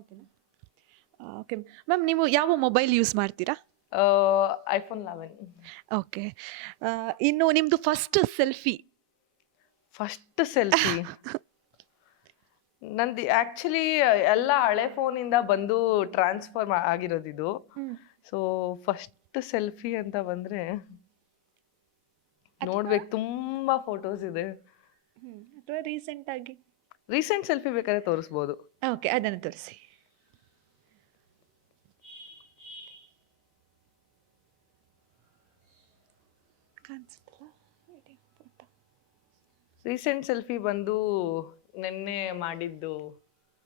ಓಕೆನಾ? Okay ma'am, ನೀವು ಯಾವ ಮೊಬೈಲ್ ಯೂಸ್ ಮಾಡ್ತೀರಾ? ಐಫೋನ್ 11. ಓಕೆ. ಇನ್ನು ನಿಮ್ಮದು ಫಸ್ಟ್ ಸೆಲ್ಫಿ? ಫಸ್ಟ್ ಸೆಲ್ಫಿ ನಂದು ಆ್ಯಕ್ಚುಲಿ ಎಲ್ಲ ಹಳೆ ಫೋನಿಂದ ಬಂದು ಟ್ರಾನ್ಸ್ಫರ್ ಆಗಿರೋದಿದು. ಸೊ ಫಸ್ಟ್ ಸೆಲ್ಫಿ ಅಂತ ಬಂದರೆ ನೋಡ್ಬೇಕು, ತುಂಬ ಫೋಟೋಸ್ ಇದೆ. ಅಥವಾ ರೀಸೆಂಟಾಗಿ? ರೀಸೆಂಟ್ ಸೆಲ್ಫಿ ಬೇಕಾದ್ರೆ ತೋರಿಸ್ಬೋದು. ಓಕೆ, ಅದನ್ನು ತೋರಿಸಿ. ರೀಸೆಂಟ್ ಸೆಲ್ಫಿ ಬಂದು ನೆನ್ನೆ ಮಾಡಿದ್ದು.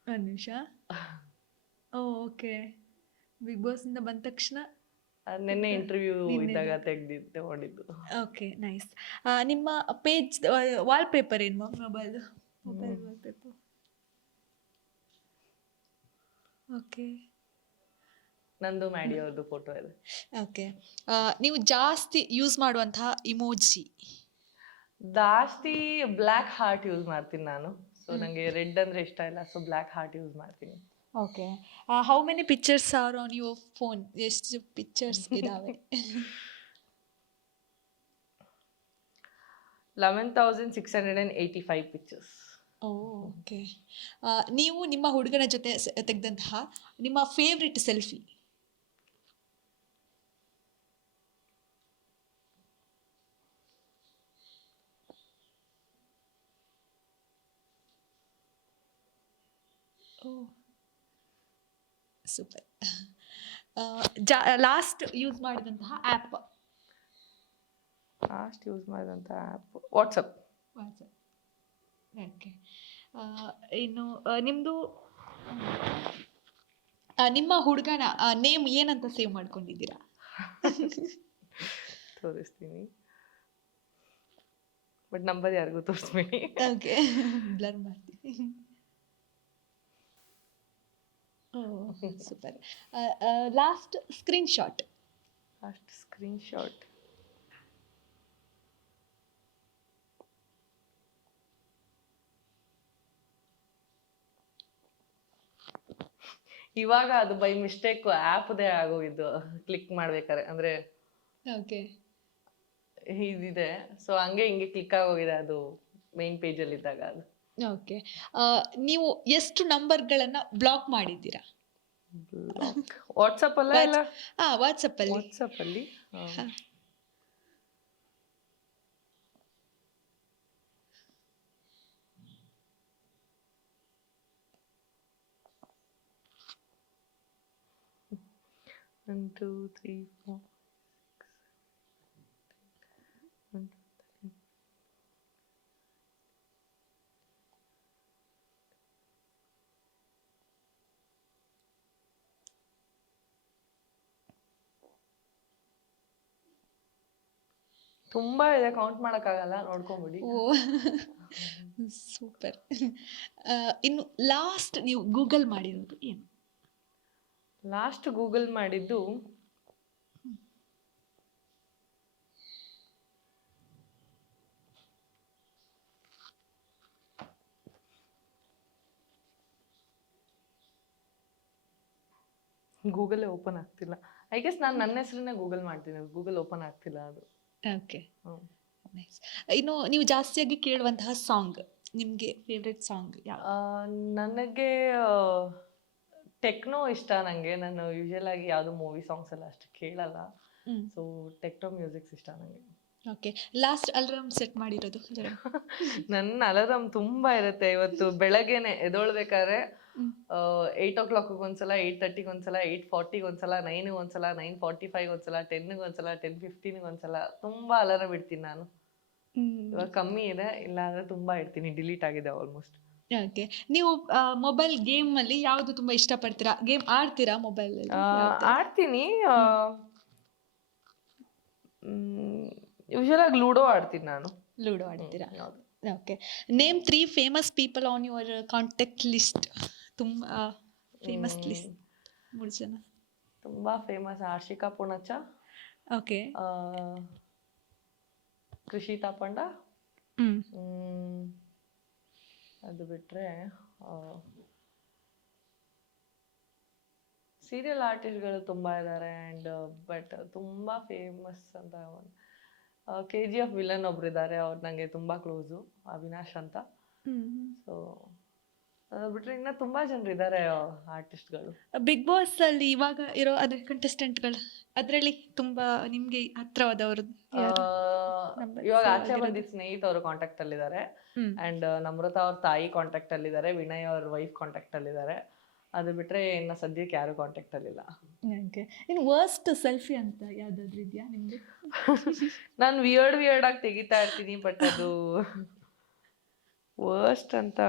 ಒಂದು ನಿಮಿಷ. ಓಕೆ. ಬಿಗ್ ಬಾಸಿಂದ ಬಂದ ತಕ್ಷಣ ನೆನ್ನೆ ಇಂಟರ್ವ್ಯೂ ಇದ್ದಾಗ ತಗೊಂಡಿದ್ದು. Okay, nice. ನಿಮ್ಮ ಪೇಜ್ ವಾಲ್ಪೇಪರ್ ಏನು ಮೊಬೈಲ್ ವಾಲ್ಪೇಪರ್? ಓಕೆ. ನಂದು ಮ್ಯಾಡಿ ಅವ್ರದ್ದು ಫೋಟೋ ಇದೆ. ಓಕೆ. ನೀವು ಜಾಸ್ತಿ ಯೂಸ್ ಮಾಡುವಂತಹ ಇಮೋಜಿ? ಜಾಸ್ತಿ ಬ್ಲ್ಯಾಕ್ ಹಾರ್ಟ್ ಯೂಸ್ ಮಾಡ್ತೀನಿ ನಾನು. ಸೊ ನನಗೆ ರೆಡ್ ಅಂದರೆ ಇಷ್ಟ ಇಲ್ಲ, ಸೊ ಬ್ಲ್ಯಾಕ್ ಹಾರ್ಟ್ ಯೂಸ್ ಮಾಡ್ತೀನಿ. Okay. How many pictures are on your phone? ಎಷ್ಟು ಪಿಕ್ಚರ್ಸ್ ಇದಾವೆ? 11,685 ಪಿಕ್ಚರ್ಸ್. ಓಕೆ. ನೀವು ನಿಮ್ಮ ಹುಡುಗನ ಜೊತೆ ತೆಗೆದಂತಹ ನಿಮ್ಮ favourite selfie? Super. Last use ಮಾಡಿದಂತಹ ಆ್ಯಪ್? ಲಾಸ್ಟ್ ಯೂಸ್ ಮಾಡಿದಂಥ ಆ್ಯಪ್ ವಾಟ್ಸಪ್. ಓಕೆ. ಇನ್ನು ನಿಮ್ಮದು ನಿಮ್ಮ ಹುಡುಗನ ನೇಮ್ ಏನಂತ ಸೇವ್ ಮಾಡ್ಕೊಂಡಿದ್ದೀರಾ? ತೋರಿಸ್ತೀನಿ, ಬಟ್ ನಂಬರ್ ಯಾರಿಗೂ ತೋರಿಸ್ಬೇಡಿ. ಓಕೆ, ಬ್ಲರ್ ಮಾಡ್ತೀನಿ. ಸೂಪರ್. Last screenshot? ಇವಾಗ ಅದು ಬೈ ಮಿಸ್ಟೇಕ್ ಆ್ಯಪ್ದೇ ಆಗೋಗಿದ್ದು, ಕ್ಲಿಕ್ ಮಾಡ್ಬೇಕಾರೆ. ಅಂದರೆ ಓಕೆ, ಇದಿದೆ, ಸೊ ಹಂಗೆ ಹಿಂಗೆ ಕ್ಲಿಕ್ ಆಗೋಗಿದೆ ಅದು ಮೇನ್ ಪೇಜಲ್ಲಿ ಇದ್ದಾಗ. ಅದು ಓಕೆ. ನೀವು ಎಷ್ಟು ನಂಬರ್ಗಳನ್ನು ಬ್ಲಾಕ್ ಮಾಡಿದ್ದೀರಾ? ವಾಟ್ಸಪ್ಪಲ್ಲ ಇಲ್ಲ ವಾಟ್ಸಪ್ಪಲ್ಲಿ. ವಾಟ್ಸಪ್ಪಲ್ಲಿ 1 2 3 4 6 7 ತುಂಬಾ ಇದೆ, ಕೌಂಟ್ ಮಾಡೋಕ್ಕಾಗಲ್ಲ, ನೋಡ್ಕೊಂಬಿಡಿ. ಓ, ಸೂಪರ್. ಇನ್ನು ಲಾಸ್ಟ್ ನೀವು ಗೂಗಲ್ ಮಾಡಿರೋದು ಏನು? ಲಾಸ್ಟ್ ಗೂಗಲ್ ಮಾಡಿದ್ದು ಗೂಗಲೇ ಓಪನ್ ಆಗ್ತಿಲ್ಲ. ಐ ಗೆಸ್ ನಾನು ನನ್ನ ಹೆಸರನ್ನೇ ಗೂಗಲ್ ಮಾಡ್ತೀನಿ, ಗೂಗಲ್ ಓಪನ್ ಆಗ್ತಿಲ್ಲ ಅದು. Okay, nice. ಇನ್ನು ನೀವು ಜಾಸ್ತಿಯಾಗಿ ಕೇಳುವಂತಹ ಸಾಂಗ್, ನಿಮಗೆ ಫೇವ್ರೆಟ್ ಸಾಂಗ್ ಯಾವುದು? ನನಗೆ ಟೆಕ್ನೋ ಇಷ್ಟ. ನನಗೆ ನಾನು ಯೂಶುವಲ್ ಆಗಿ ಯಾವುದು ಮೂವಿ ಸಾಂಗ್ಸ್ ಎಲ್ಲ ಅಷ್ಟು ಕೇಳಲ್ಲ, ಸೊ ಟೆಕ್ನೋ ಮ್ಯೂಸಿಕ್ಸ್ ಇಷ್ಟ ನನಗೆ. ಓಕೆ. ಲಾಸ್ಟ್ ಅಲಾರ್ಮ್ ಸೆಟ್ ಮಾಡಿರೋದು? ನನ್ನ ಅಲಾರಾಮ್ ತುಂಬ ಇರುತ್ತೆ. ಇವತ್ತು ಬೆಳಗ್ಗೆನೆ ಎದೊಳ್ಬೇಕಾದ್ರೆ 8 o'clock ಒಂದ್ಸಲ, 8:30 ಒಂದ್ಸಲ, 8:40 ಒಂದ್ಸಲ, 9 ಒಂದ್ಸಲ, 9:45 ಒಂದ್ಸಲ, 10 ಒಂದ್ಸಲ, 10:15 ಒಂದ್ಸಲ, ತುಂಬ ಅಲಾರಾಮ್ ಇಡ್ತೀನಿ ನಾನು. ಇವಾಗ ಕಮ್ಮಿ ಇದೆ, ಇಲ್ಲ ಅಂದ್ರೆ ತುಂಬ ಇಡ್ತೀನಿ, ಡಿಲೀಟ್ ಆಗಿದೆ ಆಲ್ಮೋಸ್ಟ್. ಓಕೆ. ನೀವು ಮೊಬೈಲ್ ಗೇಮಲ್ಲಿ ಯಾವುದು ತುಂಬ ಇಷ್ಟಪಡ್ತೀರಾ? ಗೇಮ್ ಆಡ್ತೀರಾ ಮೊಬೈಲಲ್ಲಿ? ಆಡ್ತೀನಿ. ಯೂಶುವಲ್ ಆಗಿ ಲೂಡೋ ಆಡ್ತೀನಿ ನಾನು. ಲೂಡೋ ಆಡ್ತೀರಾ? Okay. Name 3 famous people on your contact list. ತುಂಬ ಫೇಮಸ್ ಲಿಸ್ಟ್, 3 ಜನ. ತುಂಬ ಫೇಮಸ್ ಆರ್ಷಿಕಾ ಪೂಣಚ್ಚ, ಓಕೆ, ಕೃಷಿ ತಾಪಂಡ, ಅದು ಬಿಟ್ಟರೆ ಸೀರಿಯಲ್ ಆರ್ಟಿಸ್ಟ್ಗಳು ತುಂಬಾ ಇದ್ದಾರೆ ಆ್ಯಂಡ್ ಬಟ್ ತುಂಬಾ ಫೇಮಸ್ ಅಂತ KGF ವಿಲನ್ ಒಬ್ರು ಇದ್ದಾರೆ, ಅವ್ರು ನನಗೆ ತುಂಬಾ ಕ್ಲೋಸು, ಅವಿನಾಶ್ ಅಂತ. ಸೊ ಬಿಟ್ರೆ ಇನ್ನ ತುಂಬಾ ಜನರು ಇದ್ದಾರೆ ಆರ್ಟಿಸ್ಟ್ಗಳು. ಬಿಗ್ ಬಾಸ್ ಅಲ್ಲಿ ಇವಾಗ ಇರೋ ಅದ್ರ ಕಂಟೆಸ್ಟೆಂಟ್ಗಳು ಅದರಲ್ಲಿ ತುಂಬಾ ನಿಮ್ಗೆ ಹತ್ರವಾದವರು ಇವಾಗ ಆಚೆ ಬಂದಿದ್ದ ಸ್ನೇಹಿತ ಅವರು ಕಾಂಟ್ಯಾಕ್ಟ್ ಅಲ್ಲಿದ್ದಾರೆ ಅಂಡ್ ನಮ್ರತಾ ಅವ್ರ ತಾಯಿ ಕಾಂಟ್ಯಾಕ್ಟ್ ಅಲ್ಲಿದ್ದಾರೆ, ವಿನಯ್ ಅವ್ರ ವೈಫ್ ಕಾಂಟ್ಯಾಕ್ಟ್ ಅಲ್ಲಿದ್ದಾರೆ. ಅದು ಬಿಟ್ರೆ ಇನ್ನು ಸದ್ಯಕ್ಕೆ ಯಾರು ಕಾಂಟ್ಯಾಕ್ಟ್ ಅಲ್ಲಿಲ್ಲ. ಇನ್ನು ವರ್ಸ್ಟ್ ಸೆಲ್ಫಿ ಅಂತ ಯಾವ್ದಾದ್ರು ಇದೆಯಾ ನಿಮ್ಗೆ? ನಾನು ವಿಯರ್ಡ್ ಆಗಿ ತೆಗಿತಾ ಇರ್ತೀನಿ, ಬಟ್ ಅದು ವರ್ಸ್ಟ್ ಅಂತ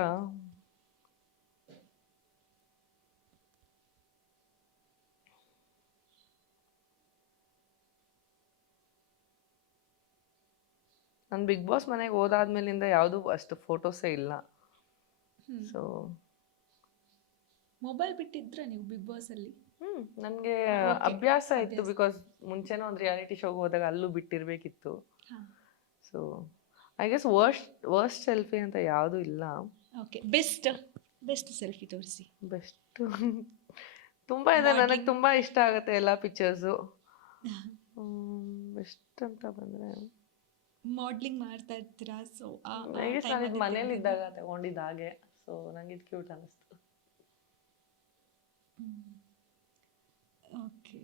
ನಾನು ಬಿಗ್ ಬಾಸ್ ಮನೆಗೆ ಹೋದಾದ್ಮೇಲಿಂದ ಯಾವುದು ಅಷ್ಟು ಫೋಟೋಸೇ ಇಲ್ಲ. ಸೊ ಮೊಬೈಲ್ ಬಿಟ್ಟಿದ್ರ ನೀವು ಬಿಗ್ ಬಾಸ್ ಅಲ್ಲಿ? ನನಗೆ ಅಭ್ಯಾಸ ಇತ್ತು, ಬಿಕಾಸ್ ಮುಂಚೆನೂ ಒಂದು ರಿಯಾಲಿಟಿ ಶೋಗೆ ಹೋದಾಗ ಅಲ್ಲೂ ಬಿಟ್ಟಿರ್ಬೇಕಿತ್ತು. So I guess worst selfie ಅಂತ ಯಾವುದು ಇಲ್ಲ. ಓಕೆ, ಬೆಸ್ಟ್ ಸೆಲ್ಫಿ ತೋರಿಸಿ. ಬೆಸ್ಟ್ ತುಂಬಾ ಇದೆ, ನನಗೆ ತುಂಬಾ ಇಷ್ಟ ಆಗುತ್ತೆ ಎಲ್ಲ ಪಿಕ್ಚರ್ಸು. ಬೆಸ್ಟ್ ಅಂತ ಬಂದ್ರೆ ಮಾಡ್ಲಿಂಗ್ ಮಾಡ್ತಾ ಇರ್ತೀರಾ? ಸೊ ನಾನು ಮನೇಲಿ ಇದ್ದಾಗ ತಗೊಂಡಿದ್ದ ಹಾಗೆ, ಸೊ ನಂಗೆ ಇದು ಕ್ಯೂಟ್ ಅನಿಸ್ತು. ಓಕೆ